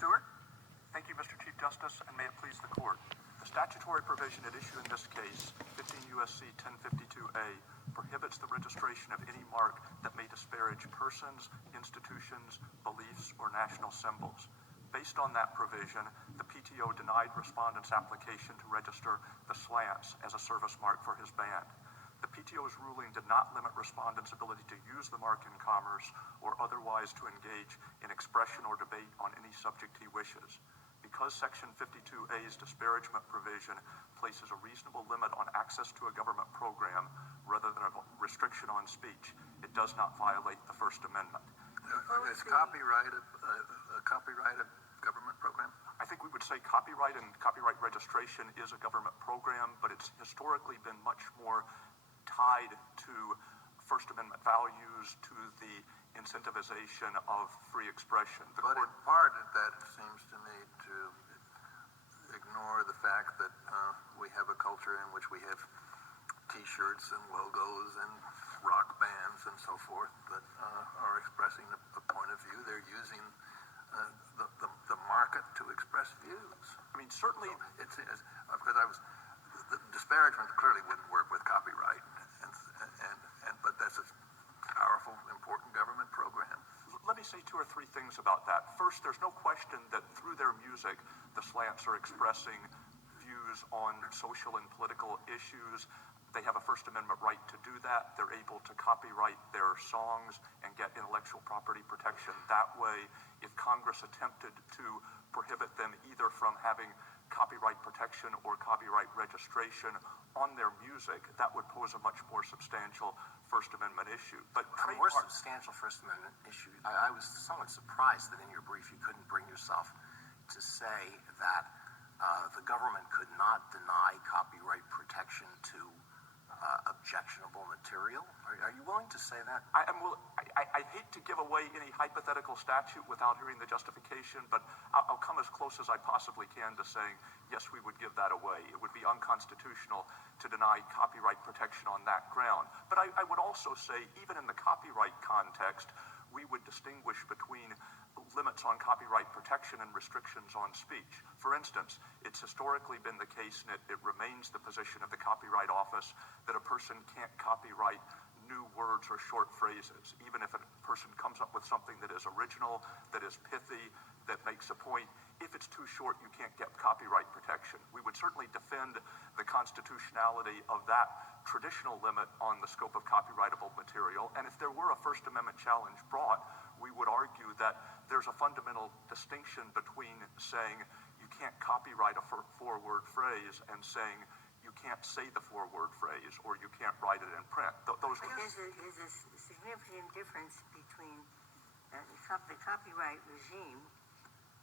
Stewart. Thank you, Mr. Chief Justice, and may it please the Court. The statutory provision at issue in this case, 15 U.S.C. 1052A, prohibits the registration of any mark that may disparage persons, institutions, beliefs, or national symbols. Based on that provision, the PTO denied respondents' application to register the Slants as a service mark for his band. The PTO's ruling did not limit respondents' ability to use the mark in commerce or otherwise to engage in expression or debate on any subject he wishes. Because Section 52A's disparagement provision places a reasonable limit on access to a government program rather than a restriction on speech, it does not violate the First Amendment. Is copyright a copyrighted government program? I think we would say copyright and copyright registration is a government program, but it's historically been much more tied to First Amendment values, to the incentivization of free expression. But in part, that seems to me to ignore the fact that we have a culture in which we have T-shirts and logos and rock bands and so forth that are expressing a point of view. They're using the market to express views. I mean, certainly, so it's because the disparagement clearly wouldn't work with copyright, but that's a powerful, important government program. Let me say two or three things about that. First, there's no question that through their music, the Slants are expressing views on social and political issues. They have a First Amendment right to do that. They're able to copyright their songs and get intellectual property protection that way. If Congress attempted to prohibit them either from having copyright protection or copyright registration on their music, that would pose a much more substantial First Amendment issue. But a more substantial First Amendment issue, I was somewhat surprised that in your brief you couldn't bring yourself to say that the government could not deny copyright protection to objectionable material. Are you willing to say that? I hate to give away any hypothetical statute without hearing the justification, but I'll come as close as I possibly can to saying, yes, we would give that away. It would be unconstitutional to deny copyright protection on that ground. But I would also say, even in the copyright context, we would distinguish between limits on copyright protection and restrictions on speech. For instance, it's historically been the case, and it remains the position of the Copyright Office, that a person can't copyright new words or short phrases. Even if a person comes up with something that is original, that is pithy, that makes a point, if it's too short, you can't get copyright protection. We would certainly defend the constitutionality of that traditional limit on the scope of copyrightable material. And if there were a First Amendment challenge brought, we would argue that there's a fundamental distinction between saying you can't copyright a four-word phrase and saying you can't say the four-word phrase or you can't write it in print. There's a significant difference between the copyright regime.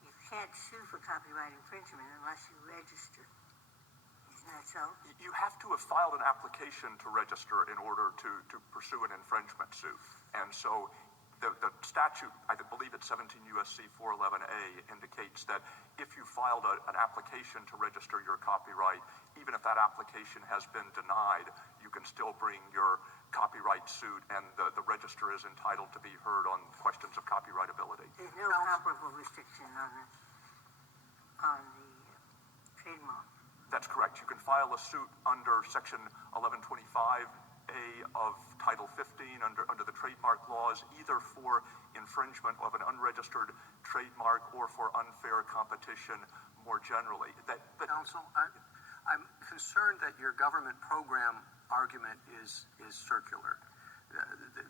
You can't sue for copyright infringement unless you register. Isn't that so? You have to have filed an application to register in order to pursue an infringement suit. And so the statute, I believe it's 17 U.S.C. 411A, indicates that if you filed an application to register your copyright, even if that application has been denied, you can still bring your copyright suit, and the register is entitled to be heard on questions of copyrightability. There's no comparable restriction on the trademark. That's correct. You can file a suit under Section 1125A of Title 15 under the trademark laws, either for infringement of an unregistered trademark or for unfair competition more generally. Counsel, I'm concerned that your government program argument is circular.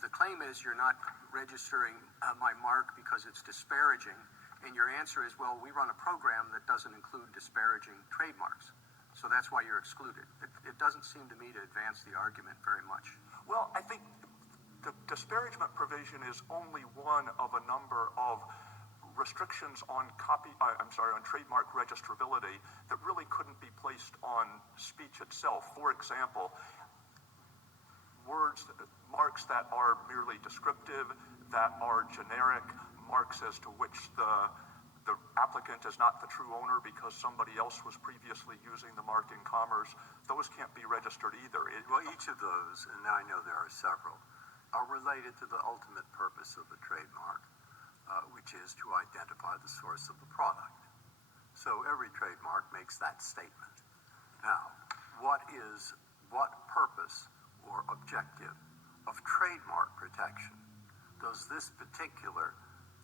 The claim is you're not registering my mark because it's disparaging, and your answer is, well, we run a program that doesn't include disparaging trademarks. So that's why you're excluded. It doesn't seem to me to advance the argument very much. Well, I think the disparagement provision is only one of a number of restrictions on trademark registrability that really couldn't be placed on speech itself. For example, marks that are merely descriptive, that are generic, marks as to which the applicant is not the true owner because somebody else was previously using the mark in commerce, those can't be registered either. Well, each of those, and I know there are several, are related to the ultimate purpose of the trademark. which is to identify the source of the product. So every trademark makes that statement. Now, what purpose or objective of trademark protection does this particular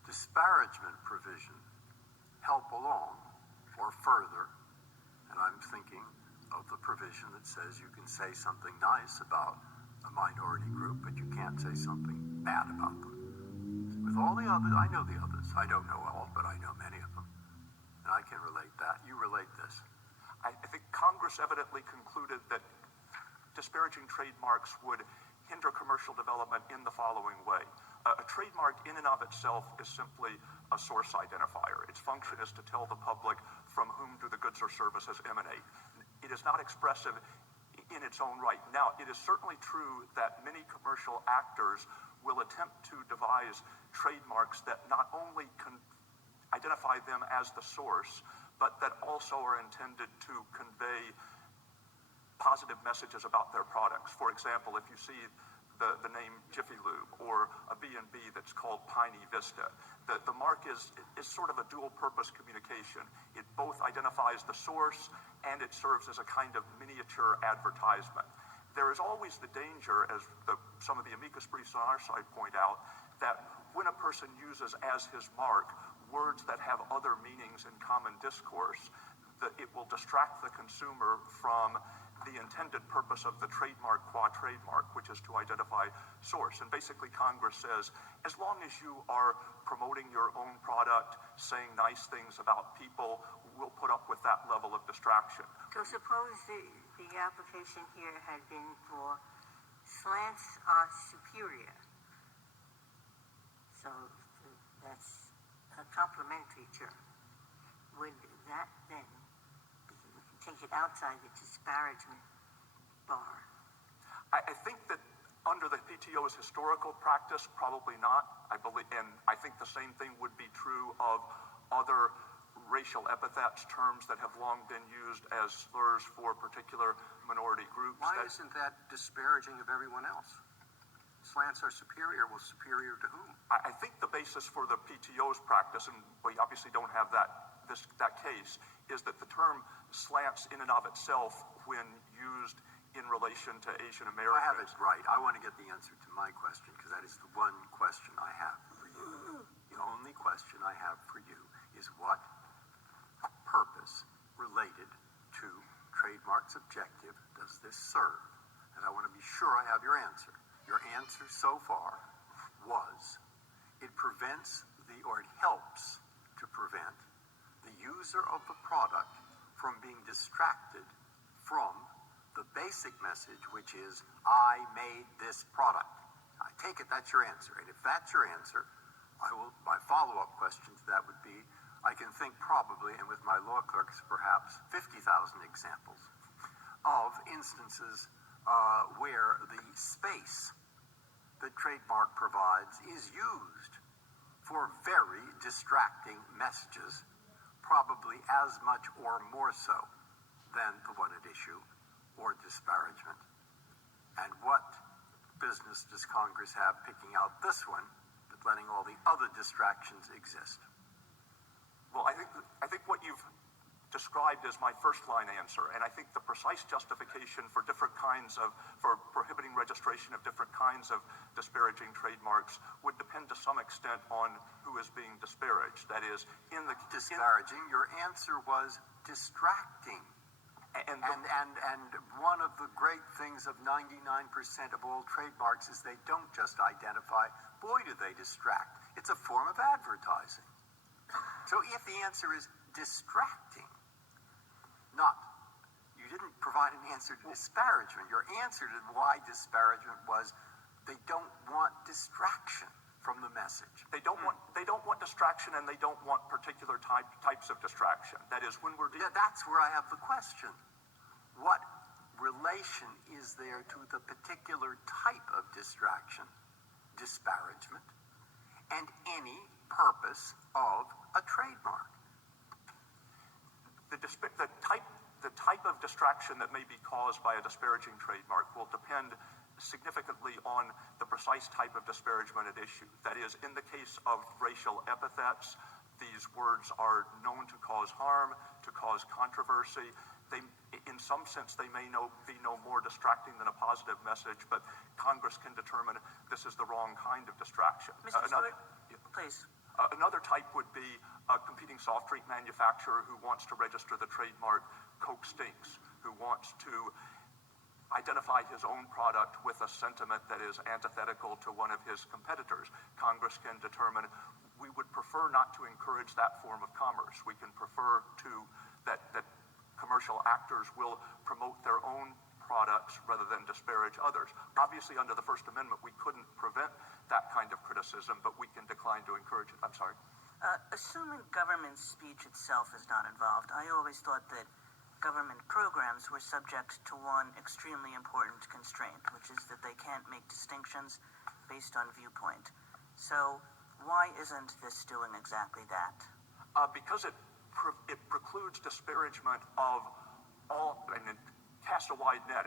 disparagement provision help along or further? And I'm thinking of the provision that says you can say something nice about a minority group, but you can't say something bad about them. With all the others, I know the others. I don't know all, but I know many of them. And I can relate that. You relate this. I think Congress evidently concluded that disparaging trademarks would hinder commercial development in the following way. A trademark in and of itself is simply a source identifier. Its function is to tell the public from whom do the goods or services emanate. It is not expressive in its own right. Now, it is certainly true that many commercial actors will attempt to devise trademarks that not only can identify them as the source, but that also are intended to convey positive messages about their products. For example, if you see the name Jiffy Lube or a B&B that's called Piney Vista, the mark is sort of a dual-purpose communication. It both identifies the source and it serves as a kind of miniature advertisement. There is always the danger, as some of the amicus briefs on our side point out, that when a person uses as his mark words that have other meanings in common discourse, that it will distract the consumer from the intended purpose of the trademark qua trademark, which is to identify source. And basically Congress says, as long as you are promoting your own product, saying nice things about people, we'll put up with that level of distraction. So suppose the application here had been for slants are superior. So that's a complimentary term. Would that then take it outside the disparagement bar? I think that under the PTO's historical practice, probably not. I believe, and I think the same thing would be true of other racial epithets, terms that have long been used as slurs for particular minority groups. Why isn't that disparaging of everyone else? Slants are superior. Well, superior to whom? I think the basis for the PTO's practice, and we obviously don't have that case, is that the term slants in and of itself, when used in relation to Asian Americans. I have it right. I want to get the answer to my question, because that is the one question I have for you. The only question I have for you is what purpose related to trademark's objective does this serve? And I want to be sure I have your answer. Your answer so far was it prevents or it helps to prevent the user of the product from being distracted from the basic message, which is, I made this product. I take it that's your answer. And if that's your answer, my follow-up question to that would be, I can think probably, and with my law clerks perhaps, 50,000 examples of instances where the space that trademark provides is used for very distracting messages, probably as much or more so than the one at issue or disparagement. And what business does Congress have picking out this one, but letting all the other distractions exist? Well, I think what you've described as my first line answer, and I think the precise justification for prohibiting registration of different kinds of disparaging trademarks would depend to some extent on who is being disparaged. That is, in the disparaging, your answer was distracting. And one of the great things of 99% of all trademarks is they don't just identify, boy do they distract. It's a form of advertising. So if the answer is distracting, you didn't provide an answer to disparagement. Your answer to why disparagement was they don't want distraction from the message. They don't want distraction, and they don't want particular types of distraction. That is, when we're that's where I have the question. What relation is there to the particular type of distraction, disparagement, and any purpose of a trademark? The type of distraction that may be caused by a disparaging trademark will depend significantly on the precise type of disparagement at issue. That is, in the case of racial epithets, these words are known to cause harm, to cause controversy. In some sense, they may be no more distracting than a positive message, but Congress can determine this is the wrong kind of distraction. Mr. Stewart, please. Another type would be a competing soft drink manufacturer who wants to register the trademark Coke Stinks, who wants to identify his own product with a sentiment that is antithetical to one of his competitors. Congress can determine we would prefer not to encourage that form of commerce. We can prefer that commercial actors will promote their own products rather than disparage others. Obviously, under the First Amendment, we couldn't prevent that kind of criticism, but we can decline to encourage it. I'm sorry. Assuming government speech itself is not involved, I always thought that government programs were subject to one extremely important constraint, which is that they can't make distinctions based on viewpoint. So why isn't this doing exactly that? Because it precludes disparagement of all, and it casts a wide net.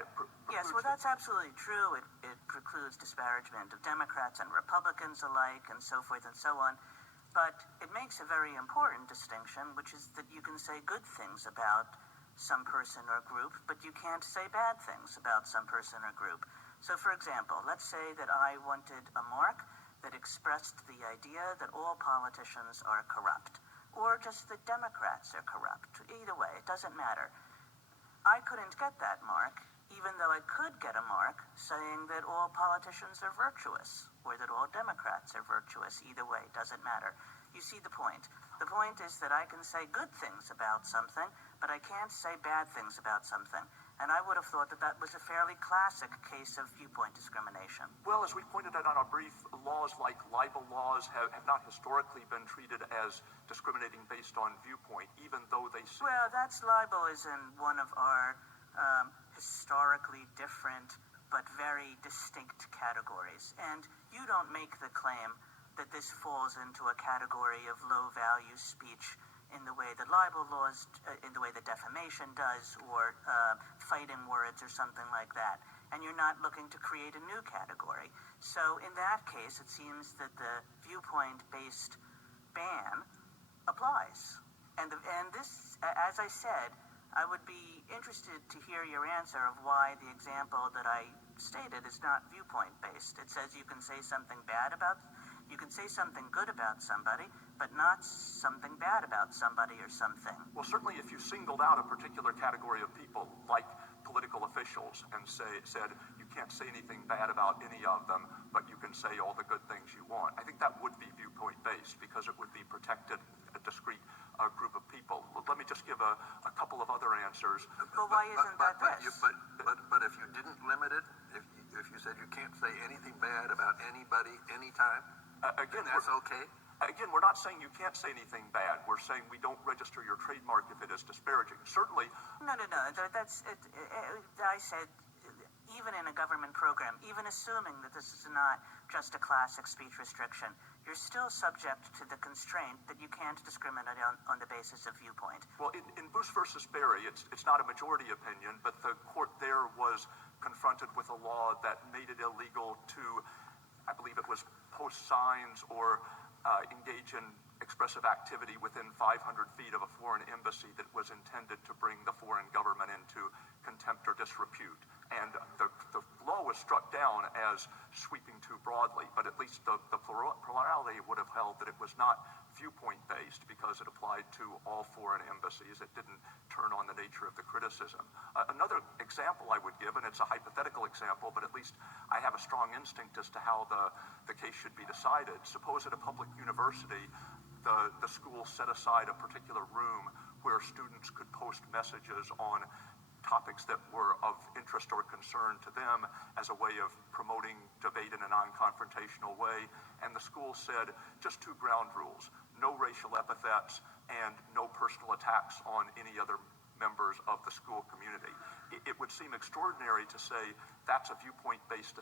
Yes, well, that's absolutely true. It precludes disparagement of Democrats and Republicans alike, and so forth and so on. But it makes a very important distinction, which is that you can say good things about some person or group, but you can't say bad things about some person or group. So, for example, let's say that I wanted a mark that expressed the idea that all politicians are corrupt, or just that Democrats are corrupt. Either way, it doesn't matter. I couldn't get that mark, even though I could get a mark saying that all politicians are virtuous, or that all Democrats are virtuous. Either way, it doesn't matter. You see the point. The point is that I can say good things about something, but I can't say bad things about something. And I would have thought that that was a fairly classic case of viewpoint discrimination. Well, as we pointed out on our brief, laws like libel laws have not historically been treated as discriminating based on viewpoint, even though they... Well, that's libel is in one of our historically different but very distinct categories. And you don't make the claim that this falls into a category of low-value speech in the way that libel laws, in the way that defamation does, or fighting words or something like that. And you're not looking to create a new category. So in that case, it seems that the viewpoint-based ban applies. And this, as I said, I would be interested to hear your answer of why the example that I stated is not viewpoint-based. It says you can say something you can say something good about somebody, but not something bad about somebody or something. Well, certainly if you singled out a particular category of people, like political officials, and said you can't say anything bad about any of them, but you can say all the good things you want, I think that would be viewpoint-based, because it would be protected a discrete group of people. Let me just give a couple of other answers. Well, why isn't that this? But if you didn't limit it, if you said you can't say anything bad about anybody, anytime, that's okay? Again, we're not saying you can't say anything bad. We're saying we don't register your trademark if it is disparaging. Certainly... No. That's it. I said, even in a government program, even assuming that this is not just a classic speech restriction, you're still subject to the constraint that you can't discriminate on the basis of viewpoint. Well, in Bush versus Berry, it's not a majority opinion, but the court there was confronted with a law that made it illegal to, I believe it was post signs or engage in expressive activity within 500 feet of a foreign embassy that was intended to bring the foreign government into contempt or disrepute. And the law was struck down as sweeping too broadly, but at least the plurality would have held that it was not viewpoint-based because it applied to all foreign embassies. It didn't turn on the nature of the criticism. Another example I would give, and it's a hypothetical example, but at least I have a strong instinct as to how the case should be decided. Suppose at a public university, the school set aside a particular room where students could post messages on topics that were of interest or concern to them as a way of promoting debate in a non-confrontational way. And the school said just two ground rules: no racial epithets and no personal attacks on any other members of the school community. It would seem extraordinary to say that's a viewpoint-based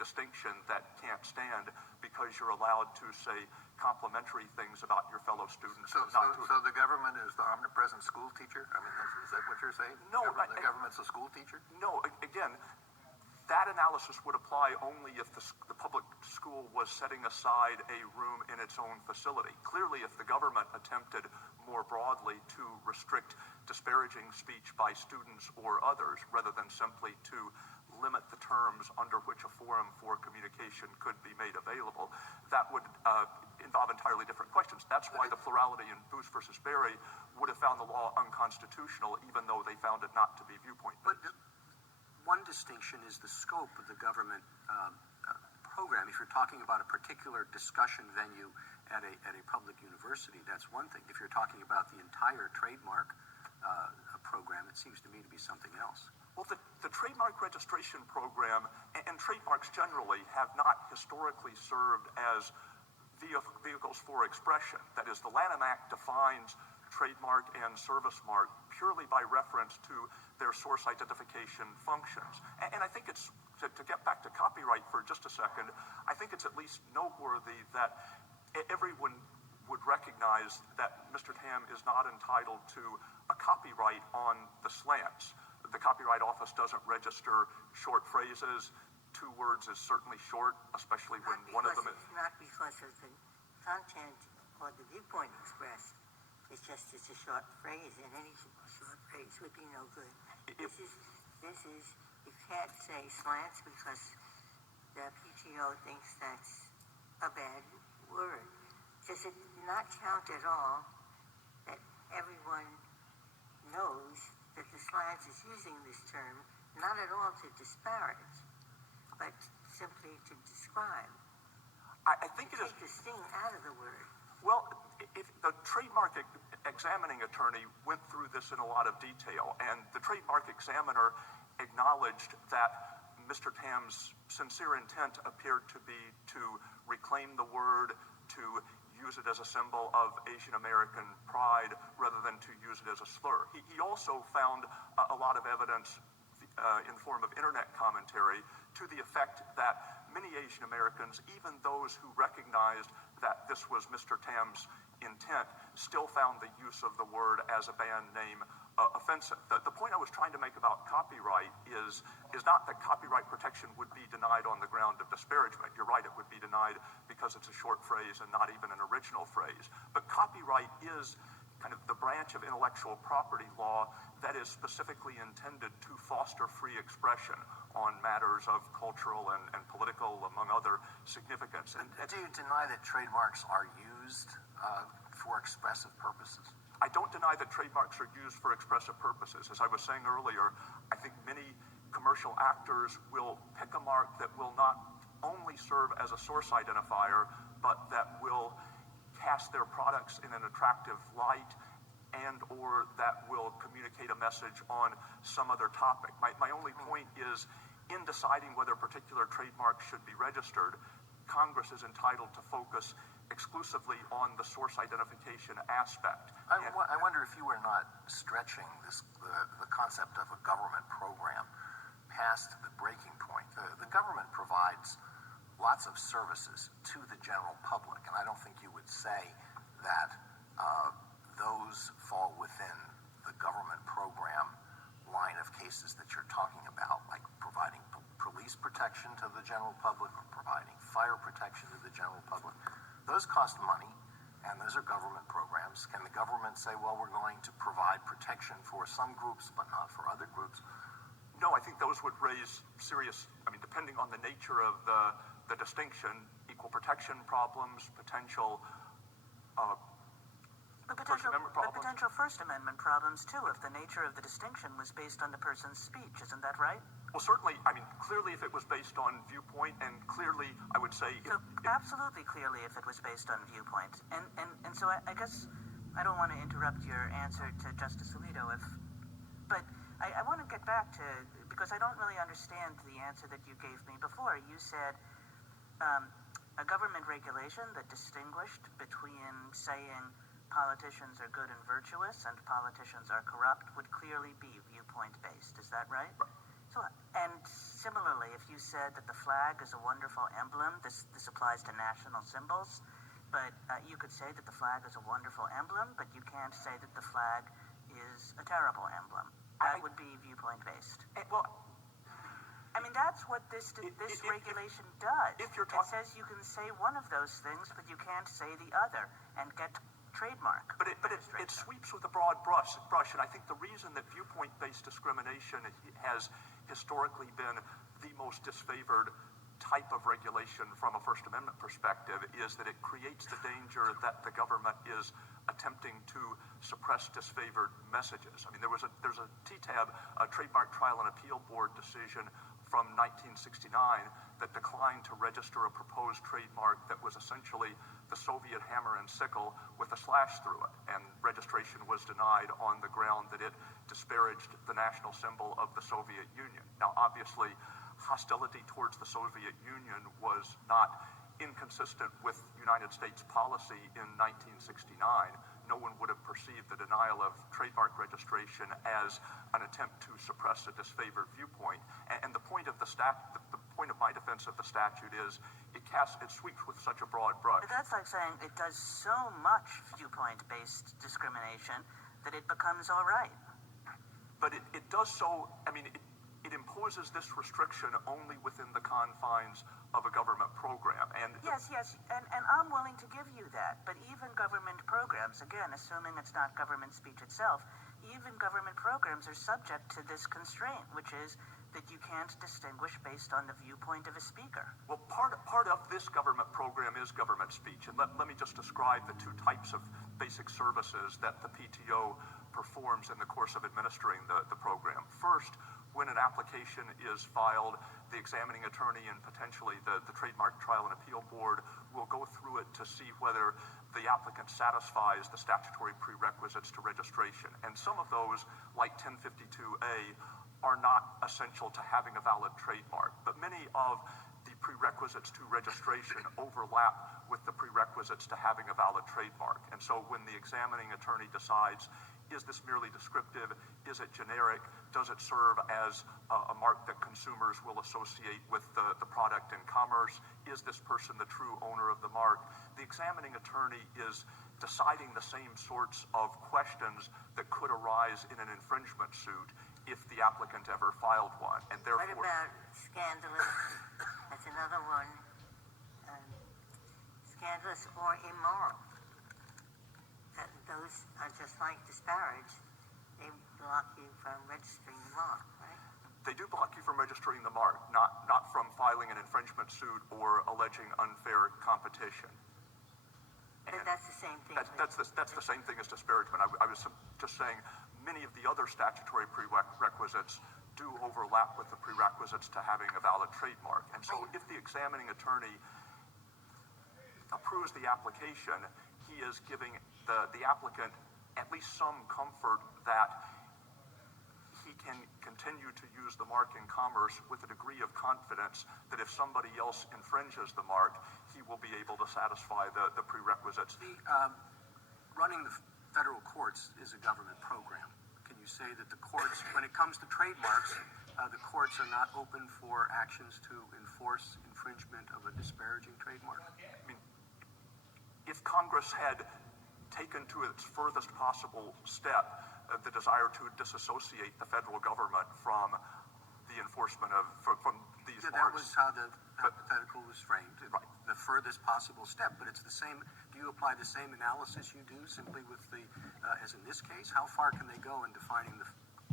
distinction that can't stand because you're allowed to say complimentary things about your fellow students. So the government is the omnipresent school teacher? I mean, is that what you're saying? No. The government's a school teacher? No, again, that analysis would apply only if the public school was setting aside a room in its own facility. Clearly, if the government attempted more broadly to restrict disparaging speech by students or others, rather than simply to limit the terms under which a forum for communication could be made available, that would involve entirely different questions. That's why the plurality in Booth versus Berry would have found the law unconstitutional, even though they found it not to be viewpoint-based. But one distinction is the scope of the government program. If you're talking about a particular discussion venue at a public university, that's one thing. If you're talking about the entire trademark program, it seems to me to be something else. Well, the trademark registration program and trademarks generally have not historically served as vehicles for expression. That is, the Lanham Act defines trademark and service mark purely by reference to their source identification functions. And I think it's, to get back to copyright for just a second, I think it's at least noteworthy that everyone would recognize that Mr. Tam is not entitled to a copyright on the slants. The Copyright Office doesn't register short phrases. 2 words is certainly short, especially when one of them is... Not because of the content or the viewpoint expressed. It's just it's a short phrase, and any short phrase would be no good. This is, you can't say slants because the PTO thinks that's a bad word. Does it not count at all that everyone knows that the slants is using this term not at all to disparage, but simply to describe? I think it is... Take the sting out of the word. Well, if the trademark examining attorney went through this in a lot of detail, and the trademark examiner acknowledged that Mr. Tam's sincere intent appeared to be to reclaim the word, to use it as a symbol of Asian American pride rather than to use it as a slur. He also found a lot of evidence in the form of internet commentary to the effect that many Asian Americans, even those who recognized that this was Mr. Tam's intent, still found the use of the word as a band name offensive. The point I was trying to make about copyright is not that copyright protection would be denied on the ground of disparagement. You're right, it would be denied because it's a short phrase and not even an original phrase. But copyright is kind of the branch of intellectual property law that is specifically intended to foster free expression on matters of cultural and political, among other significance. And Do you deny that trademarks are used for expressive purposes? I don't deny that trademarks are used for expressive purposes. As I was saying earlier, I think many commercial actors will pick a mark that will not only serve as a source identifier, but that will cast their products in an attractive light and or that will communicate a message on some other topic. My only point is, in deciding whether a particular trademark should be registered, Congress is entitled to focus exclusively on the source identification aspect. I wonder if you were not stretching the concept of a government program past the breaking point. The government provides lots of services to the general public, and I don't think you would say that those fall within the government program line of cases that you're talking about, like providing police protection to the general public or providing fire protection to the general public. Those cost money, and those are government programs. Can the government say, well, we're going to provide protection for some groups but not for other groups? No, I think those would raise serious, depending on the nature of the distinction, equal protection problems, potential First Amendment problems. Potential First Amendment problems, too, if the nature of the distinction was based on the person's speech. Isn't that right? Well, certainly, clearly if it was based on viewpoint, and clearly, I would say... Absolutely clearly if it was based on viewpoint. And so I guess I don't want to interrupt your answer to Justice Alito, but I want to get back to, because I don't really understand the answer that you gave me before. You said a government regulation that distinguished between saying politicians are good and virtuous and politicians are corrupt would clearly be viewpoint-based. Is that right? So, and similarly, if you said that the flag is a wonderful emblem, this applies to national symbols, but you could say that the flag is a wonderful emblem, but you can't say that the flag is a terrible emblem. That would be viewpoint-based. Well, I mean, that's what this regulation does. if you're It says you can say one of those things, but you can't say the other and get trademark. But it sweeps with a broad brush, and I think the reason that viewpoint-based discrimination has historically been the most disfavored type of regulation from a First Amendment perspective is that it creates the danger that the government is attempting to suppress disfavored messages. I mean, there's a TTAB, a Trademark Trial and Appeal Board decision from 1969 that declined to register a proposed trademark that was essentially the Soviet hammer and sickle with a slash through it, and registration was denied on the ground that it disparaged the national symbol of the Soviet Union. Now, obviously, hostility towards the Soviet Union was not inconsistent with United States policy in 1969. No one would have perceived the denial of trademark registration as an attempt to suppress a disfavored viewpoint. And the point of the point of my defense of the statute is it sweeps with such a broad brush. But that's like saying it does so much viewpoint-based discrimination that it becomes all right. But it does so, I mean, it imposes this restriction only within the confines of a government program. And yes, and I'm willing to give you that. But even government programs, again, assuming it's not government speech itself, even government programs are subject to this constraint, which is that you can't distinguish based on the viewpoint of a speaker. Well, part of this government program is government speech. And let me just describe the two types of basic services that the PTO performs in the course of administering the program. First, when an application is filed, the examining attorney and potentially the Trademark Trial and Appeal Board will go through it to see whether the applicant satisfies the statutory prerequisites to registration. And some of those, like 1052A, are not essential to having a valid trademark. But many of the prerequisites to registration overlap with the prerequisites to having a valid trademark. And so when the examining attorney decides, is this merely descriptive? Is it generic? Does it serve as a mark that consumers will associate with the product in commerce? Is this person the true owner of the mark? The examining attorney is deciding the same sorts of questions that could arise in an infringement suit if the applicant ever filed one. And therefore, what about scandalous? That's another one. Scandalous or immoral. Those are just like disparage. They block you from registering the mark, right? They do block you from registering the mark, not from filing an infringement suit or alleging unfair competition. But that's the same thing. That's the same thing as disparagement. I was just saying many of the other statutory prerequisites do overlap with the prerequisites to having a valid trademark. And so if the examining attorney approves the application, he is giving the applicant at least some comfort that he can continue to use the mark in commerce with a degree of confidence that if somebody else infringes the mark, he will be able to satisfy the prerequisites. Running the federal courts is a government program. Can you say that the courts, when it comes to trademarks, the courts are not open for actions to enforce infringement of a disparaging trademark? I mean, if Congress had taken to its furthest possible step the desire to disassociate the federal government from the enforcement of from these marks. That was how the hypothetical was framed. Right. The furthest possible step, but it's the same. Do you apply the same analysis you do simply with the, as in this case? How far can they go in defining the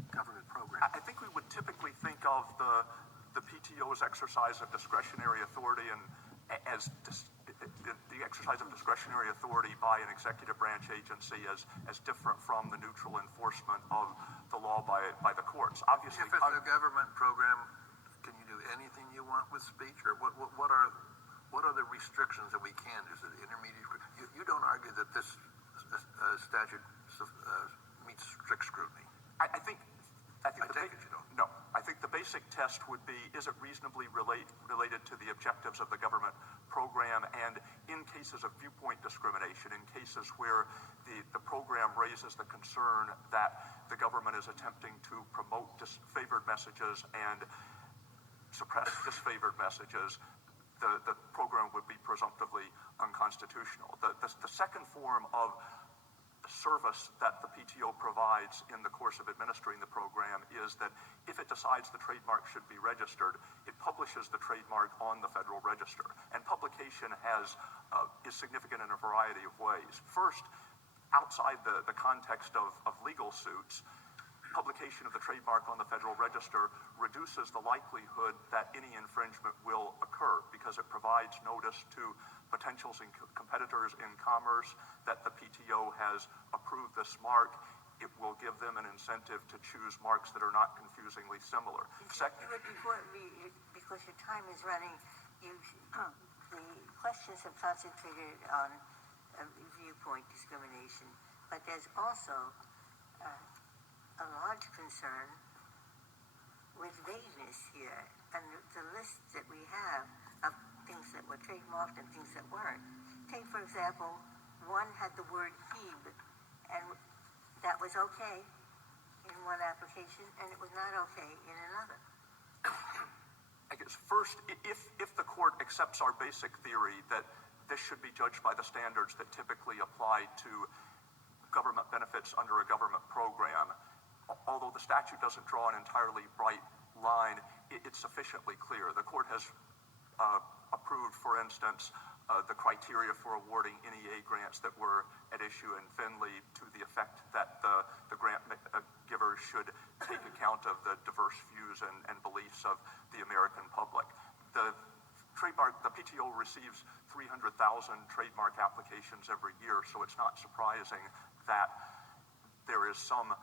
government program? I think we would typically think of the PTO's exercise of discretionary authority and as the exercise of discretionary authority by an executive branch agency as different from the neutral enforcement of the law by the courts. Obviously, if it's a government program, can you do anything you want with speech, or what are the restrictions that we can do? Is it intermediate? You don't argue that this statute meets strict scrutiny. I think you don't. No, I think the basic test would be, is it reasonably related to the objectives of the government program? And in cases of viewpoint discrimination, in cases where the program raises the concern that the government is attempting to promote disfavored messages and suppress disfavored messages, the program would be presumptively unconstitutional. The second form of service that the PTO provides in the course of administering the program is that if it decides the trademark should be registered, it publishes the trademark on the Federal Register. And publication is significant in a variety of ways. First, outside the context of legal suits, publication of the trademark on the Federal Register reduces the likelihood that any infringement will occur because it provides notice to potential competitors in commerce that the PTO has approved this mark. It will give them an incentive to choose marks that are not confusingly similar. Second, because your time is running, the questions have concentrated on viewpoint discrimination, but there's also a large concern with vagueness here, and the list that we have of things that were trademarked and things that weren't. Take, for example, one had the word "heeb," and that was okay in one application, and it was not okay in another. I guess first, if the court accepts our basic theory that this should be judged by the standards that typically apply to government benefits under a government program, although the statute doesn't draw an entirely bright line, it's sufficiently clear. The court has approved, for instance, the criteria for awarding NEA grants that were at issue in Finley to the effect that the grant giver should take account of the diverse views and beliefs of the American public. The PTO receives 300,000 trademark applications every year, so it's not surprising that there is some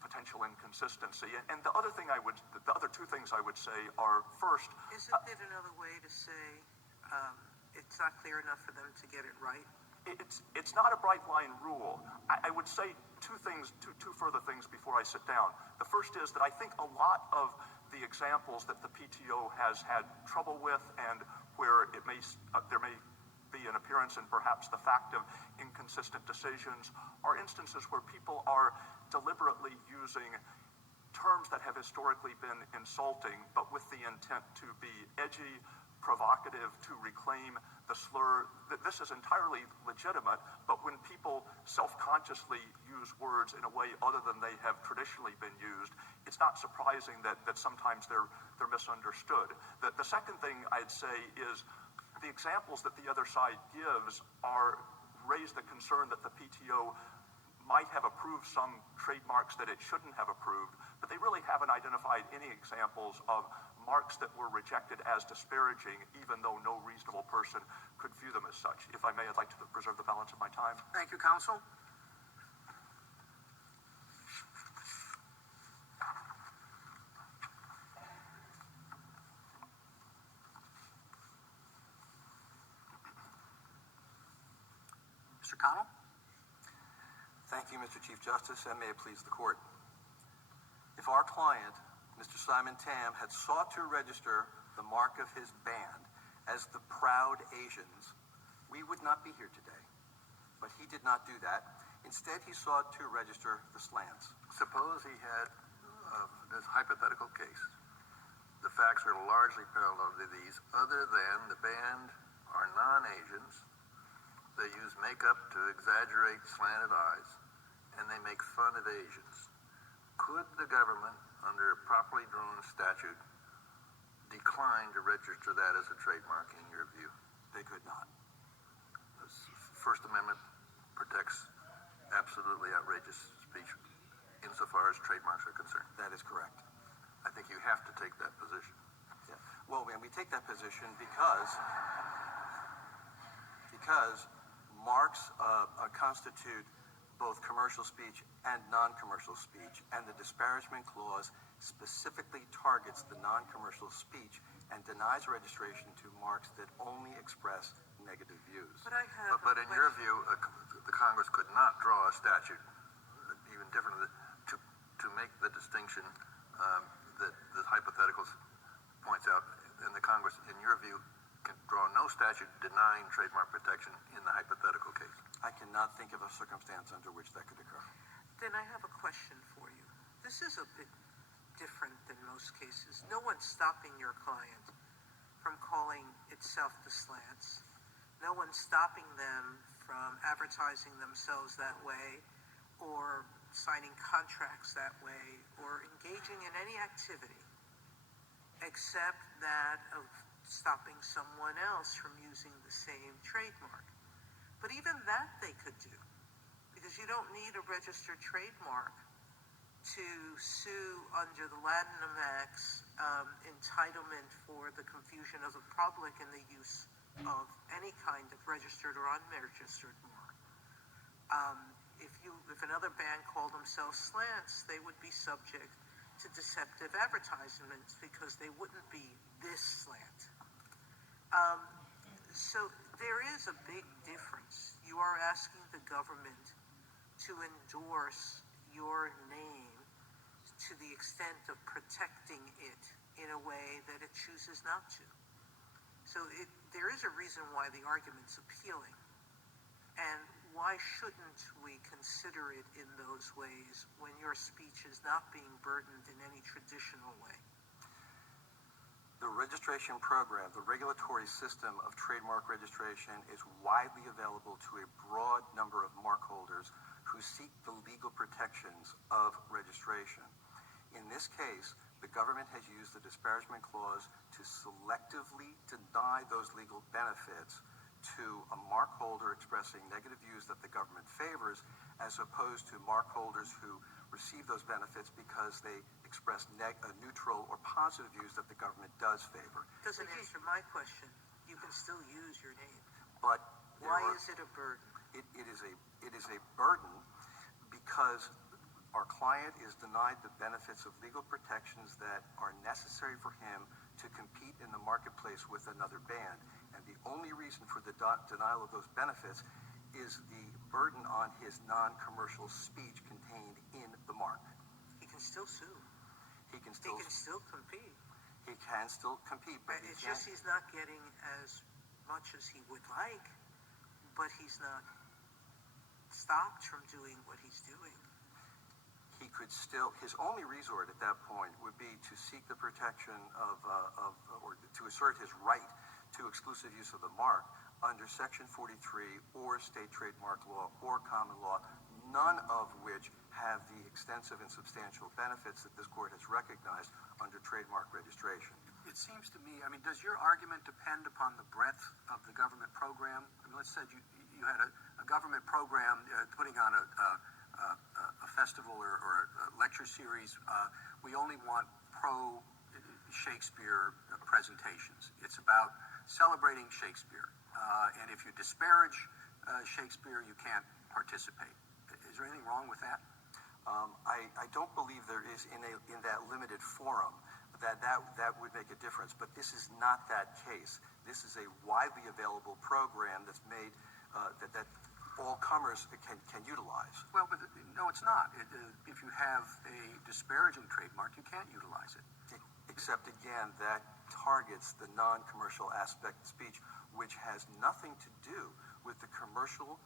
potential inconsistency. And the other two things I would say are, first, Isn't it another way to say it's not clear enough for them to get it right? It's not a bright line rule. I would say two further things before I sit down. The first is that I think a lot of the examples that the PTO has had trouble with, and where there may be an appearance and perhaps the fact of inconsistent decisions, are instances where people are deliberately using terms that have historically been insulting, but with the intent to be edgy, provocative, to reclaim the slur. This is entirely legitimate, but when people self-consciously use words in a way other than they have traditionally been used, it's not surprising that sometimes they're misunderstood. The second thing I'd say is the examples that the other side gives raise the concern that the PTO might have approved some trademarks that it shouldn't have approved, but they really haven't identified any examples of marks that were rejected as disparaging, even though no reasonable person could view them as such. If I may, I'd like to preserve the balance of my time. Thank you, counsel. Mr. Connell? Thank you, Mr. Chief Justice, and may it please the court. If our client, Mr. Simon Tam, had sought to register the mark of his band as the Proud Asians, we would not be here today. But he did not do that. Instead, he sought to register the Slants. Suppose he had this hypothetical case. The facts are largely parallel to these, other than the band are non-Asians. They use makeup to exaggerate slanted eyes, and they make fun of Asians. Could the government, under a properly drawn statute, decline to register that as a trademark in your view? They could not. The First Amendment protects absolutely outrageous speech insofar as trademarks are concerned. That is correct. I think you have to take that position. Yeah. Well, and we take that position because marks constitute both commercial speech and non-commercial speech, and the disparagement clause specifically targets the non-commercial speech and denies registration to marks that only express negative views. But in your view, the Congress could not draw a statute, even different, to make the distinction that the hypotheticals points out, and the Congress, in your view, can draw no statute denying trademark protection in the hypothetical case. I cannot think of a circumstance under which that could occur. Then I have a question for you. This is a bit different than most cases. No one's stopping your client from calling itself the Slants. No one's stopping them from advertising themselves that way signing contracts that way, or engaging in any activity except that of stopping someone else from using the same trademark. But even that they could do, because you don't need a registered trademark to sue under the Latinx entitlement for the confusion of the public in the use of any kind of registered or unregistered mark. If another band called themselves Slants, they would be subject to deceptive advertisements because they wouldn't be this slant. So there is a big difference. You are asking the government to endorse your name to the extent of protecting it in a way that it chooses not to. So there is a reason why the argument's appealing. And why shouldn't we consider it in those ways when your speech is not being burdened in any traditional way? The registration program, the regulatory system of trademark registration is widely available to a broad number of mark holders who seek the legal protections of registration. In this case, the government has used the disparagement clause to selectively deny those legal benefits to a mark holder expressing negative views that the government favors, as opposed to mark holders who receive those benefits because they express neutral or positive views that the government does favor. Doesn't answer my question. You can still use your name. But why is it a burden? It is a burden because our client is denied the benefits of legal protections that are necessary for him to compete in the marketplace with another band. And the only reason for the denial of those benefits is the burden on his non-commercial speech contained in the mark. He can still sue. He can still compete. He can still compete, but it's just he's not getting as much as he would like, but he's not stopped from doing what he's doing. He could still, his only resort at that point would be to seek the protection or to assert his right to exclusive use of the mark under Section 43 or state trademark law or common law, none of which have the extensive and substantial benefits that this court has recognized under trademark registration. It seems to me, does your argument depend upon the breadth of the government program? Let's say you had a government program putting on a festival or a lecture series. We only want pro-Shakespeare presentations. It's about celebrating Shakespeare. And if you disparage Shakespeare, you can't participate. Is there anything wrong with that? I don't believe there is in that limited forum that would make a difference. But this is not that case. This is a widely available program that's made that all comers can utilize. Well, but no, it's not. If you have a disparaging trademark, you can't utilize it. Except, again, that targets the non-commercial aspect of speech, which has nothing to do with the commercial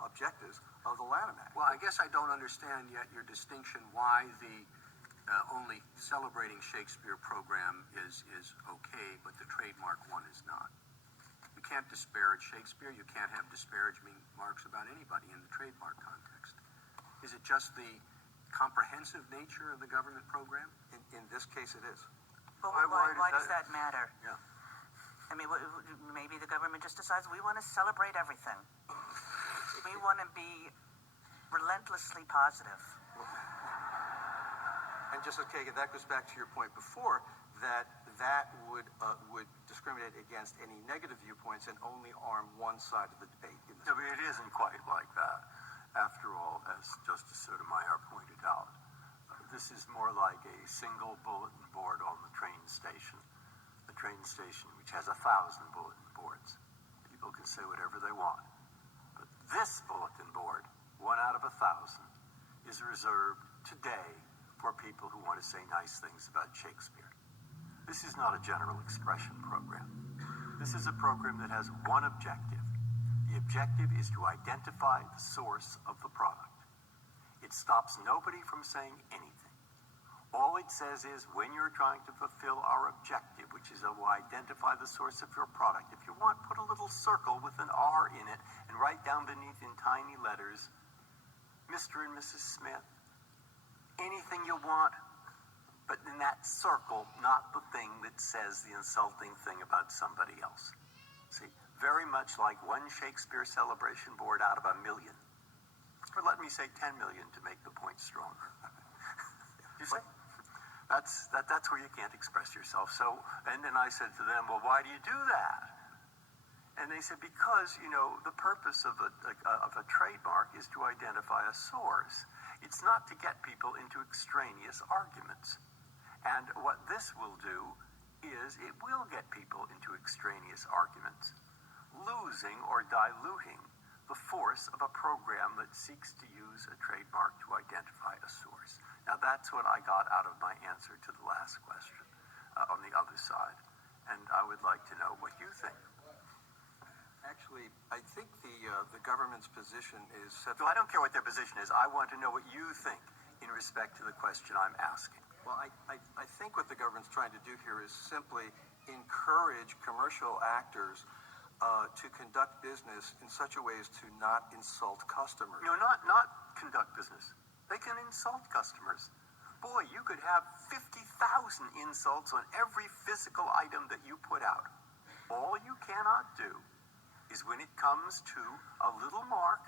objectives of the Lanham Act. Well, I guess I don't understand yet your distinction why the only celebrating Shakespeare program is okay, but the trademark one is not. You can't disparage Shakespeare. You can't have disparaging marks about anybody in the trademark context. Is it just the comprehensive nature of the government program? In this case, it is. But why does that matter? Yeah. I mean, maybe the government just decides we want to celebrate everything. We want to be relentlessly positive. And Justice Kagan, that goes back to your point before, that would discriminate against any negative viewpoints and only arm one side of the debate. No, but it isn't quite like that. After all, as Justice Sotomayor pointed out, this is more like a single bulletin board on the train station. A train station which has 1,000 bulletin boards. People can say whatever they want. But this bulletin board, 1 out of 1,000, is reserved today for people who want to say nice things about Shakespeare. This is not a general expression program. This is a program that has one objective. The objective is to identify the source of the product. It stops nobody from saying anything. All it says is when you're trying to fulfill our objective, which is to identify the source of your product, if you want, put a little circle with an R in it and write down beneath in tiny letters, Mr. and Mrs. Smith, anything you want, but in that circle, not the thing that says the insulting thing about somebody else. See, very much like one Shakespeare celebration board out of 1 million. Or let me say 10 million to make the point stronger. You see? That's where you can't express yourself. So, and then I said to them, well, why do you do that? And they said, because, the purpose of a trademark is to identify a source. It's not to get people into extraneous arguments. And what this will do is it will get people into extraneous arguments, losing or diluting the force of a program that seeks to use a trademark to identify a source. Now, that's what I got out of my answer to the last question on the other side. And I would like to know what you think. Actually, I think the government's position is set. No, I don't care what their position is. I want to know what you think in respect to the question I'm asking. Well, I think what the government's trying to do here is simply encourage commercial actors to conduct business in such a way as to not insult customers. No, not conduct business. They can insult customers. Boy, you could have 50,000 insults on every physical item that you put out. All you cannot do is when it comes to a little mark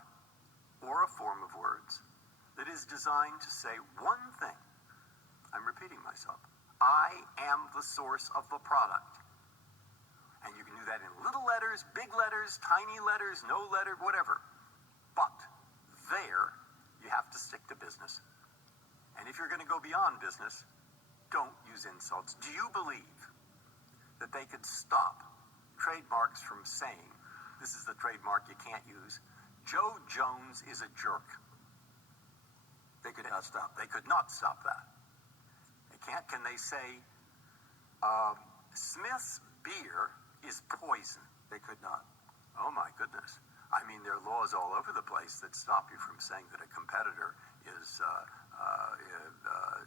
or a form of words that is designed to say one thing. I'm repeating myself. I am the source of the product. And you can do that in little letters, big letters, tiny letters, no letter, whatever. But there, you have to stick to business. And if you're going to go beyond business, don't use insults. Do you believe that they could stop trademarks from saying, this is the trademark you can't use, Joe Jones is a jerk? They could not stop. They could not stop that. They can't. Can they say, Smith's beer is poison? They could not. Oh my goodness. I mean, there are laws all over the place that stop you from saying that a competitor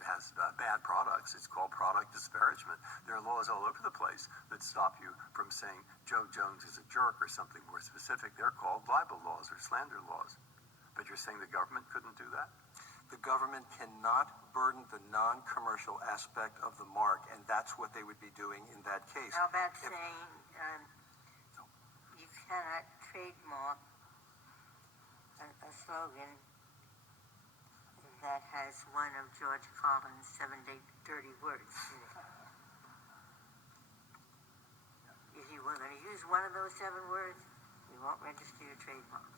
has bad products. It's called product disparagement. There are laws all over the place that stop you from saying Joe Jones is a jerk or something more specific. They're called libel laws or slander laws. But you're saying the government couldn't do that? The government cannot burden the non-commercial aspect of the mark, and that's what they would be doing in that case. How about saying you cannot trademark a slogan that has one of George Carlin's 7 dirty words in it? If you were going to use one of those 7 words, you won't register your trademark.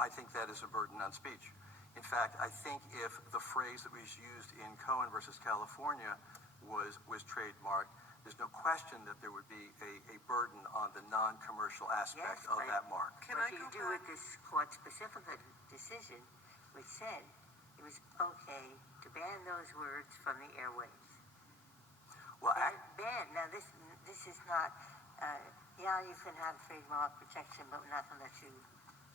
I think that is a burden on speech. In fact, I think if the phrase that was used in Cohen versus California was trademarked, there's no question that there would be a burden on the non-commercial aspect of that mark. What do you do with this court-specific decision which said it was okay to ban those words from the airwaves? Well, ban. Now, this is not, you can have trademark protection, but nothing that you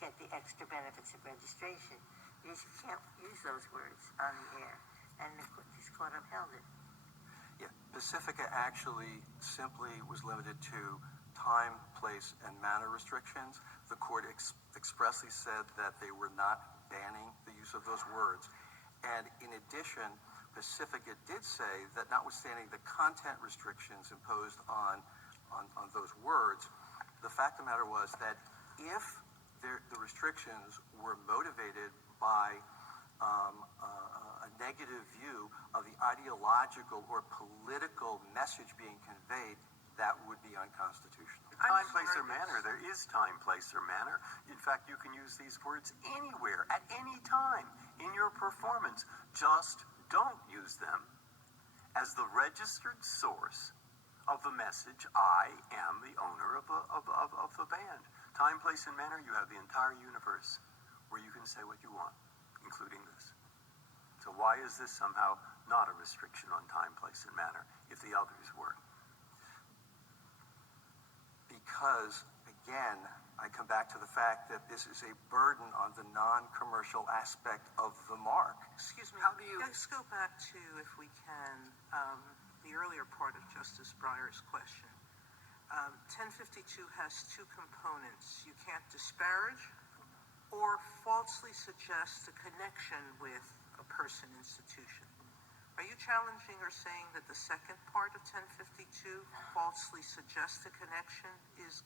get the extra benefits of registration. Because you can't use those words on the air. And this court upheld it. Yeah, Pacifica actually simply was limited to time, place, and manner restrictions. The court expressly said that they were not banning the use of those words. And in addition, Pacifica did say that notwithstanding the content restrictions imposed on those words, the fact of the matter was that if the restrictions were motivated by a negative view of the ideological or political message being conveyed, that would be unconstitutional. Time, place, or manner. There is time, place, or manner. In fact, you can use these words anywhere, at any time, in your performance. Just don't use them as the registered source of the message, I am the owner of the band. Time, place, and manner, you have the entire universe where you can say what you want, including this. So why is this somehow not a restriction on time, place, and manner if the others were? Because, again, I come back to the fact that this is a burden on the non-commercial aspect of the mark. Excuse me, let's go back to, if we can, the earlier part of Justice Breyer's question. 1052 has two components. You can't disparage or falsely suggest a connection with a person, institution. Are you challenging or saying that the second part of 1052, falsely suggest a connection, is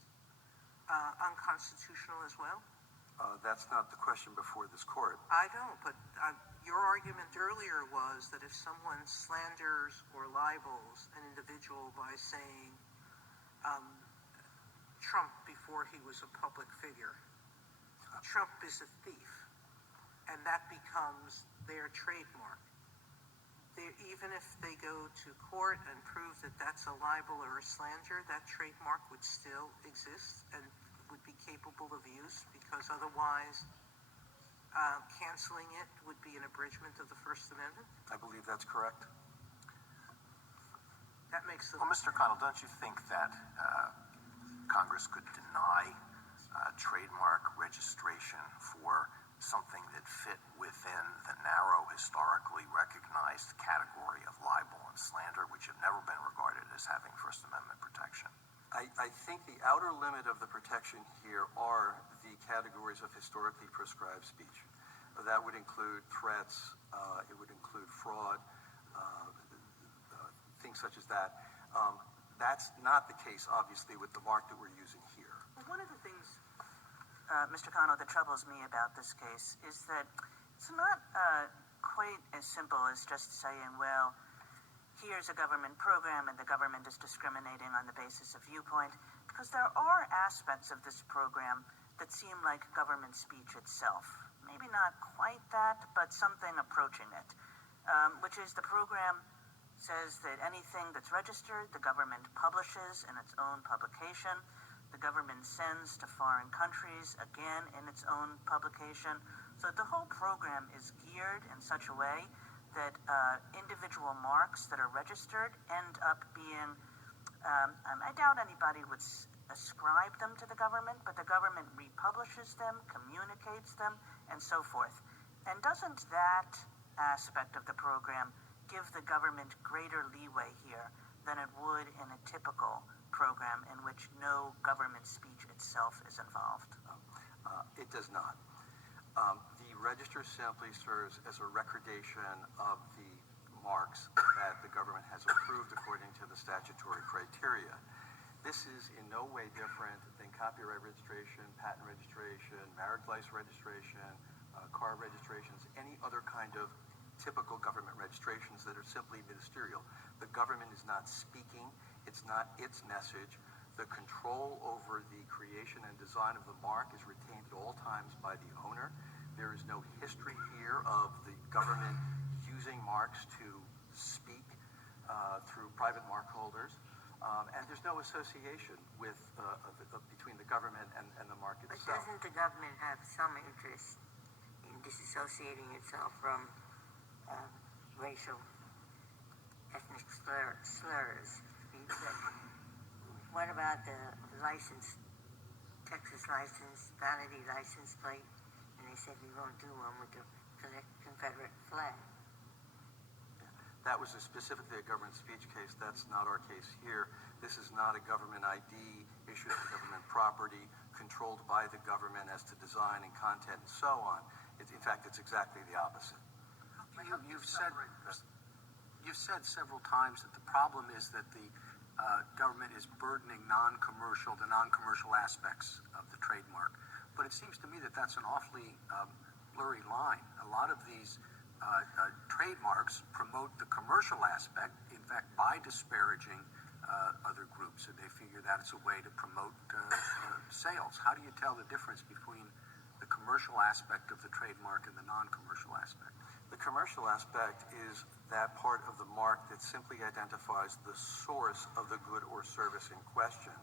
unconstitutional as well? That's not the question before this court. I don't, but your argument earlier was that if someone slanders or libels an individual by saying Trump before he was a public figure, Trump is a thief, and that becomes their trademark. Even if they go to court and prove that that's a libel or a slander, that trademark would still exist and would be capable of use, because otherwise canceling it would be an abridgment of the First Amendment? I believe that's correct. That makes the... Well, Mr. Connell, don't you think that Congress could deny trademark registration for something that fit within the narrow, historically recognized category of libel and slander, which have never been regarded as having First Amendment protection? I think the outer limit of the protection here are the categories of historically prescribed speech. That would include threats, it would include fraud, things such as that. That's not the case, obviously, with the mark that we're using here. Well, one of the things, Mr. Connell, that troubles me about this case is that it's not quite as simple as just saying, well, here's a government program and the government is discriminating on the basis of viewpoint, because there are aspects of this program that seem like government speech itself. Maybe not quite that, but something approaching it, which is the program says that anything that's registered, the government publishes in its own publication. The government sends to foreign countries, again, in its own publication. So the whole program is geared in such a way that individual marks that are registered end up being, I doubt anybody would ascribe them to the government, but the government republishes them, communicates them, and so forth. And doesn't that aspect of the program give the government greater leeway here than it would in a typical program in which no government speech itself is involved? It does not. The register simply serves as a recordation of the marks that the government has approved according to the statutory criteria. This is in no way different than copyright registration, patent registration, marriage license registration, car registrations, any other kind of typical government registrations that are simply ministerial. The government is not speaking. It's not its message. The control over the creation and design of the mark is retained at all times by the owner. There is no history here of the government using marks to speak through private mark holders. And there's no association with between the government and the mark But itself. doesn't the government have some interest in disassociating itself from racial, ethnic slurs? What about the license, Texas license, vanity license plate? And they said we won't do one with the Confederate flag. That was specifically a government speech case. That's not our case here. This is not a government ID issued on government property, controlled by the government as to design and content and so on. In fact, it's exactly the opposite. You've said several times that the problem is that the government is burdening the non-commercial aspects of the trademark. But it seems to me that that's an awfully blurry line. A lot of these trademarks promote the commercial aspect, in fact, by disparaging other groups, and they figure that's a way to promote sales. How do you tell the difference between the commercial aspect of the trademark and the non-commercial aspect? The commercial aspect is that part of the mark that simply identifies the source of the good or service in question.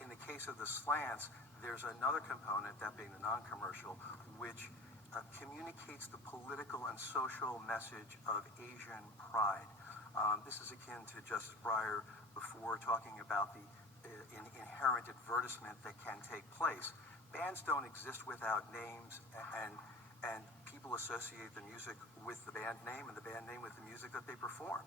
In the case of the slants, there's another component, that being the non-commercial, which communicates the political and social message of Asian pride. This is akin to Justice Breyer before talking about the inherent advertisement that can take place. Bands don't exist without names, and people associate the music with the band name and the band name with the music that they perform.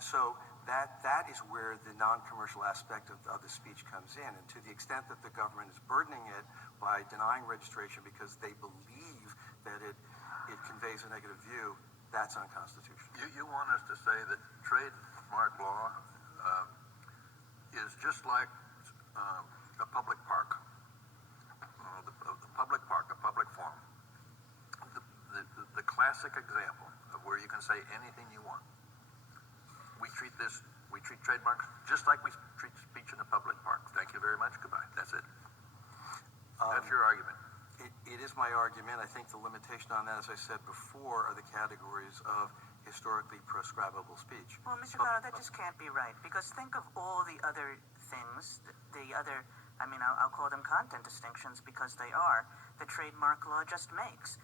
So that is where the non-commercial aspect of the speech comes in. And to the extent that the government is burdening it by denying registration because they believe that it conveys a negative view, that's unconstitutional. You want us to say that trademark law is just like a public park, a public forum. The classic example of where you can say anything you want. We treat trademarks just like we treat speech in a public park. Thank you very much. Goodbye. That's it. That's your argument. It is my argument. I think the limitation on that, as I said before, are the categories of historically prescribable speech. Well, Mr. Connor, that just can't be right, because think of all the other things, I'll call them content distinctions because they are, the trademark law just makes.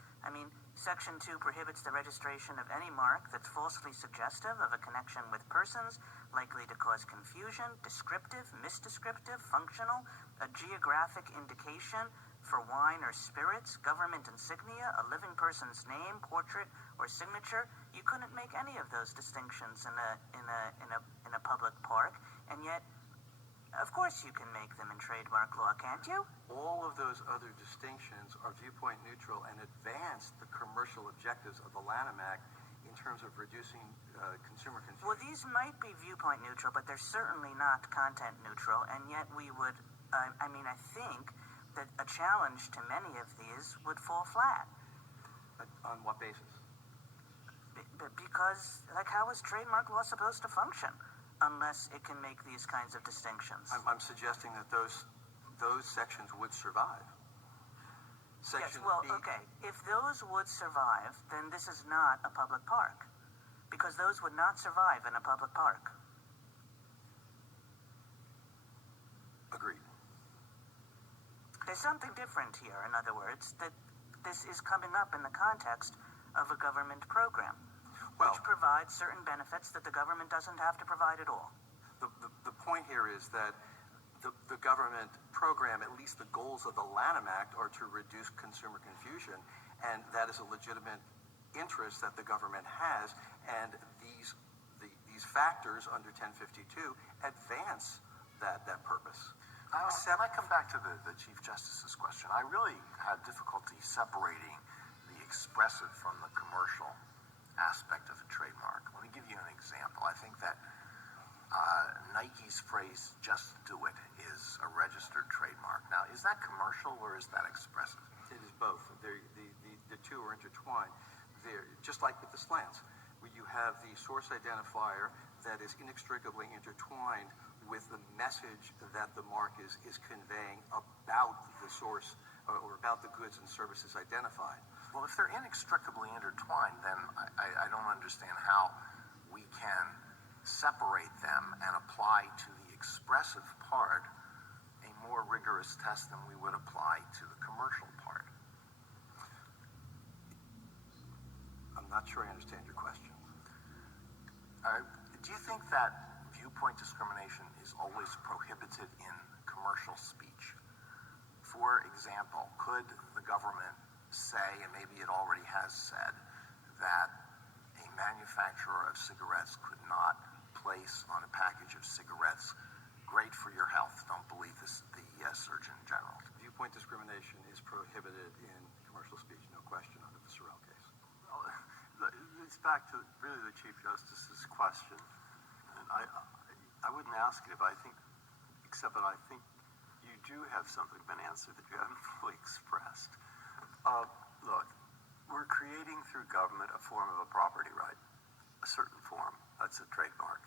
Section 2 prohibits the registration of any mark that's falsely suggestive of a connection with persons, likely to cause confusion, descriptive, misdescriptive, functional, a geographic indication for wine or spirits, government insignia, a living person's name, portrait, or signature. You couldn't make any of those distinctions in a public park, and yet, of course you can make them in trademark law, can't you? All of those other distinctions are viewpoint neutral and advance the commercial objectives of the Lanham Act in terms of reducing consumer confusion. Well, these might be viewpoint neutral, but they're certainly not content neutral, and yet we would, I think that a challenge to many of these would fall flat. On what basis? Because, how is trademark law supposed to function unless it can make these kinds of distinctions? I'm suggesting that those sections would survive. Section B. Okay. If those would survive, then this is not a public park, because those would not survive in a public park. Agreed. There's something different here, in other words, that this is coming up in the context of a government program, which provides certain benefits that the government doesn't have to provide at all. The point here is that the government program, at least the goals of the Lanham Act, are to reduce consumer confusion, and that is a legitimate interest that the government has, and these factors under 1052 advance that purpose. Can I come back to the Chief Justice's question? I really had difficulty separating the expressive from the commercial aspect of a trademark. Let me give you an example. I think that Nike's phrase, "just do it," is a registered trademark. Now, is that commercial or is that expressive? It is both. The two are intertwined. They're just like with the slants, where you have the source identifier that is inextricably intertwined with the message that the mark is conveying about the source or about the goods and services identified. Well, if they're inextricably intertwined, then I don't understand how we can separate them and apply to the expressive part a more rigorous test than we would apply to the commercial part. I'm not sure I understand your question. Do you think that viewpoint discrimination is always prohibited in commercial speech? For example, could the government say, and maybe it already has said, that a manufacturer of cigarettes could not place on a package of cigarettes, "Great for your health"? Don't believe the Surgeon General. Viewpoint discrimination is prohibited in commercial speech, no question, under the Sorrell case. It's back to really the Chief Justice's question. And I wouldn't ask it except that I think you do have something been answered that you haven't fully expressed. Look, we're creating through government a form of a property right, a certain form. That's a trademark.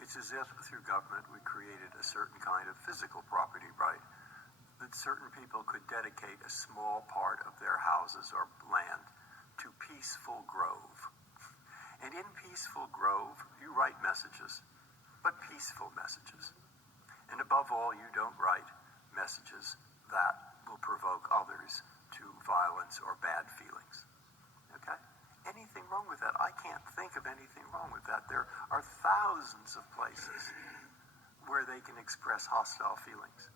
It's as if through government we created a certain kind of physical property right, that certain people could dedicate a small part of their houses or land to Peaceful Grove. And in Peaceful Grove, you write messages, but peaceful messages. And above all, you don't write messages that will provoke others to violence or bad feelings. Okay? Anything wrong with that? I can't think of anything wrong with that. There are thousands of places where they can express hostile feelings.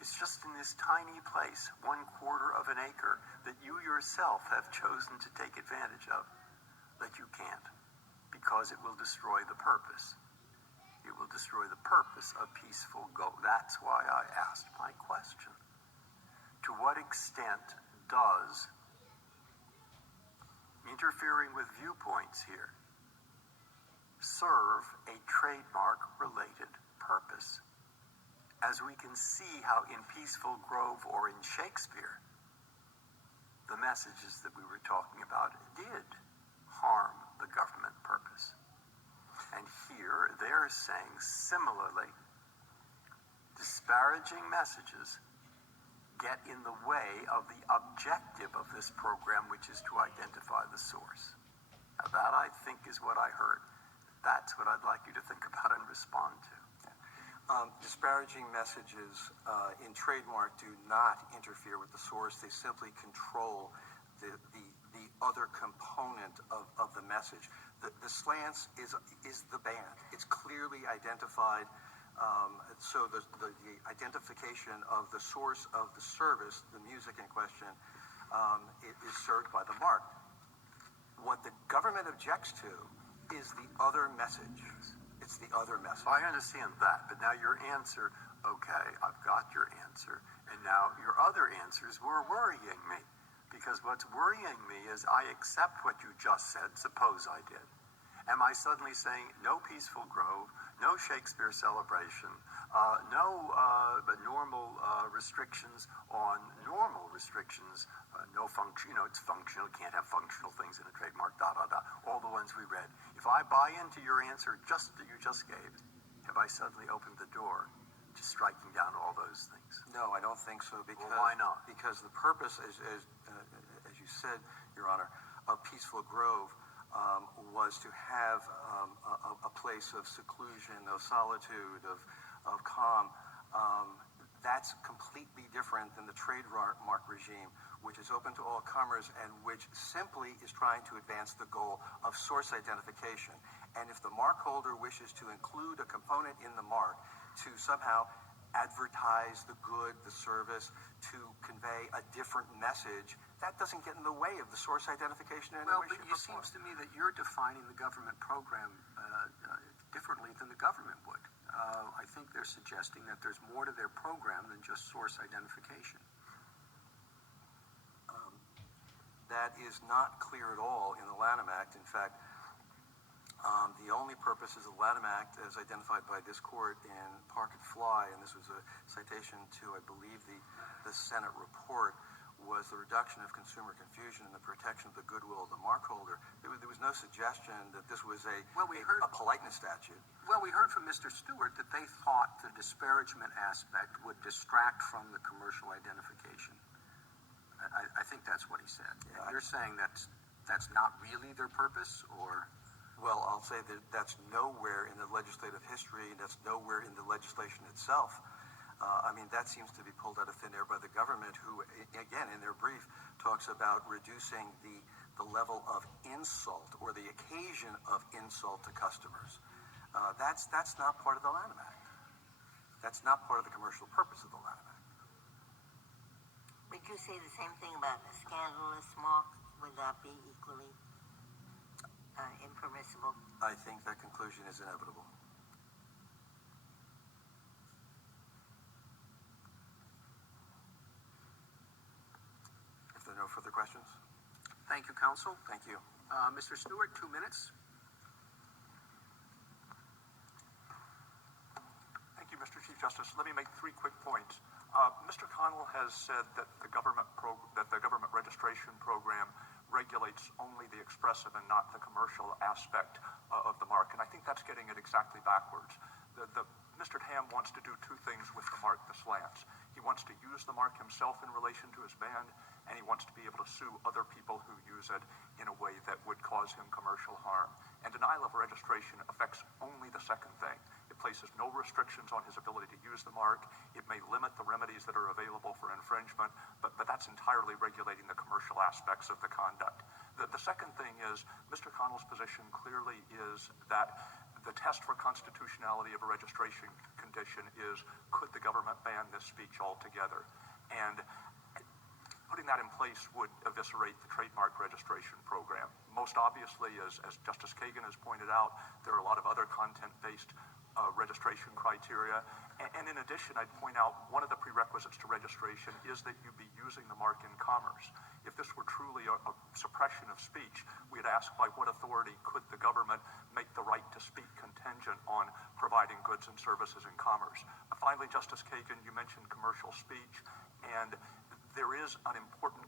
It's just in this tiny place, 1/4 of an acre, that you yourself have chosen to take advantage of, that you can't, because it will destroy the purpose. you will destroy the purpose of peaceful go. That's why I asked my question. To what extent does interfering with viewpoints here serve a trademark-related purpose? As we can see how in Peaceful Grove or in Shakespeare, the messages that we were talking about did harm the government purpose. And here they're saying similarly, disparaging messages get in the way of the objective of this program, which is to identify the source. Now that, I think, is what I heard. That's what I'd like you to think about and respond to. Disparaging messages in trademark do not interfere with the source. They simply control the other component of the message. The slants is the band. It's clearly identified. So the identification of the source of the service, the music in question, is served by the mark. What the government objects to is the other message. It's the other message. I understand that, but now your answer, okay, I've got your answer, and now your other answers were worrying me, because what's worrying me is I accept what you just said, suppose I did. Am I suddenly saying no Peaceful Grove, no Shakespeare celebration, no normal restrictions on normal restrictions, no function, it's functional, can't have functional things in a trademark, all the ones we read. If I buy into your answer that you just gave, have I suddenly opened the door to striking down all those things? No, I don't think so. Because, well, why not? Because the purpose, as you said, Your Honor, of Peaceful Grove was to have a place of seclusion, of solitude, of calm. That's completely different than the trademark regime, which is open to all comers and which simply is trying to advance the goal of source identification. And if the mark holder wishes to include a component in the mark to somehow advertise the good, the service, to convey a different message, that doesn't get in the way of the source identification in any way, shape, or form. It seems to me that you're defining the government program differently than the government would. I think they're suggesting that there's more to their program than just source identification. That is not clear at all in the Lanham Act. In fact, the only purpose is the Lanham Act, as identified by this court in Park and Fly, and this was a citation to, I believe, the Senate report, was the reduction of consumer confusion and the protection of the goodwill of the mark holder. There was no suggestion that this was a politeness statute. Well, we heard from Mr. Stewart that they thought the disparagement aspect would distract from the commercial identification. I think that's what he said. Yeah, you're saying that's not really their purpose, or? Well, I'll say that that's nowhere in the legislative history, and that's nowhere in the legislation itself. That seems to be pulled out of thin air by the government, who, again, in their brief, talks about reducing the level of insult or the occasion of insult to customers. That's not part of the Lanham Act. That's not part of the commercial purpose of the Lanham Act. Would you say the same thing about a scandalous mark? Would that be equally impermissible? I think that conclusion is inevitable. If there are no further questions. Thank you, counsel. Thank you. Mr. Stewart, 2 minutes. Thank you, Mr. Chief Justice. Let me make 3 quick points. Mr. Connell has said that the government registration program regulates only the expressive and not the commercial aspect of the mark, and I think that's getting it exactly backwards. Mr. Tam wants to do 2 things with the mark, the Slants. He wants to use the mark himself in relation to his band, and he wants to be able to sue other people who use it in a way that would cause him commercial harm. And denial of registration affects only the second thing. It places no restrictions on his ability to use the mark. It may limit the remedies that are available for infringement, but that's entirely regulating the commercial aspects of the conduct. The second thing is, Mr. Connell's position clearly is that the test for constitutionality of a registration condition is, could the government ban this speech altogether? And Putting that in place would eviscerate the trademark registration program. Most obviously, as Justice Kagan has pointed out, there are a lot of other content-based registration criteria. And in addition, I'd point out one of the prerequisites to registration is that you be using the mark in commerce. If this were truly a suppression of speech, we'd ask by what authority could the government make the right to speak contingent on providing goods and services in commerce. Finally, Justice Kagan, you mentioned commercial speech, and there is an important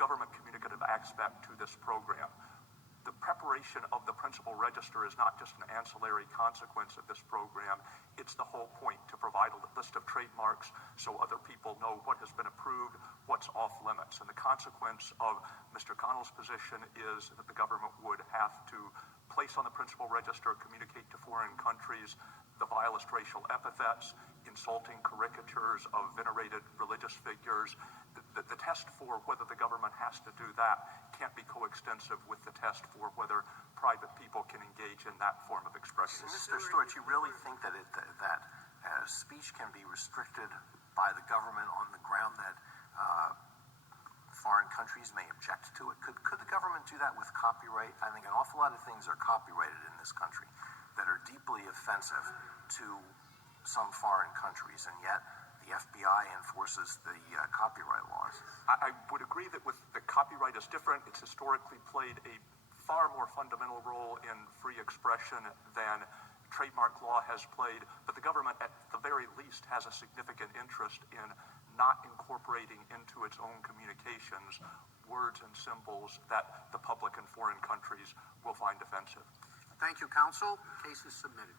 government communicative aspect to this program. The preparation of the principal register is not just an ancillary consequence of this program, it's the whole point, to provide a list of trademarks so other people know what has been approved, what's off limits. And the consequence of Mr. Connell's position is that the government would have to place on the principal register, communicate to foreign countries, the vilest racial epithets, insulting caricatures of venerated religious figures. The test for whether the government has to do that can't be coextensive with the test for whether private people can engage in that form of expression. Mr. Stewart, you really think that speech can be restricted by the government on the ground that foreign countries may object to it? Could the government do that with copyright? I think an awful lot of things are copyrighted in this country that are deeply offensive to some foreign countries, and yet the FBI enforces the copyright laws. I would agree that with the copyright is different. It's historically played a far more fundamental role in free expression than trademark law has played, but the government at the very least has a significant interest in not incorporating into its own communications words and symbols that the public in foreign countries will find offensive. Thank you, counsel. Case is submitted.